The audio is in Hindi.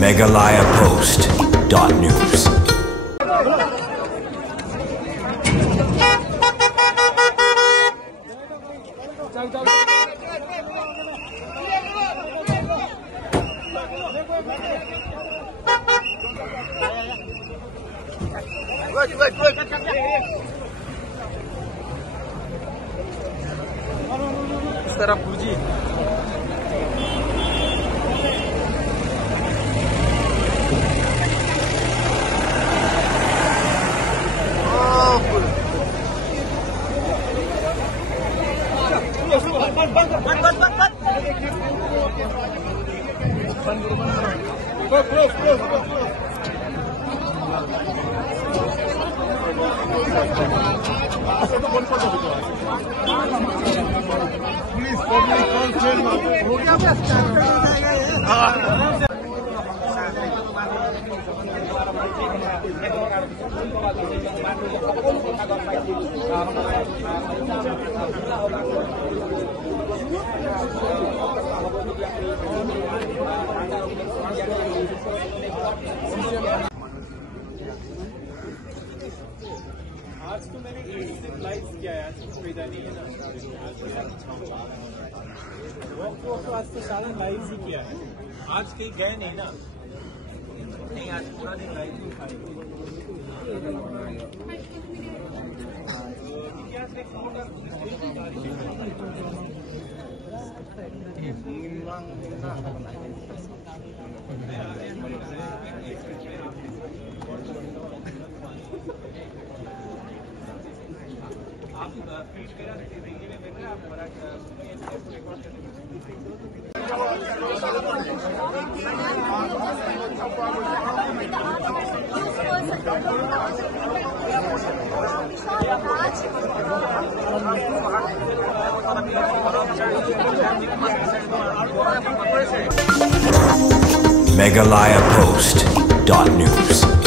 megalayapost.news. इस तरफ पूजी आज तो मैंने लाइव किया है, फायदा नहीं है ना। वो तो आज तो सारा लाइव ही किया है, आज कहीं गए नहीं ना। नहीं, आज पूरा दिन लाइव ही खाए। आप फीड करा आप megalayapost.news.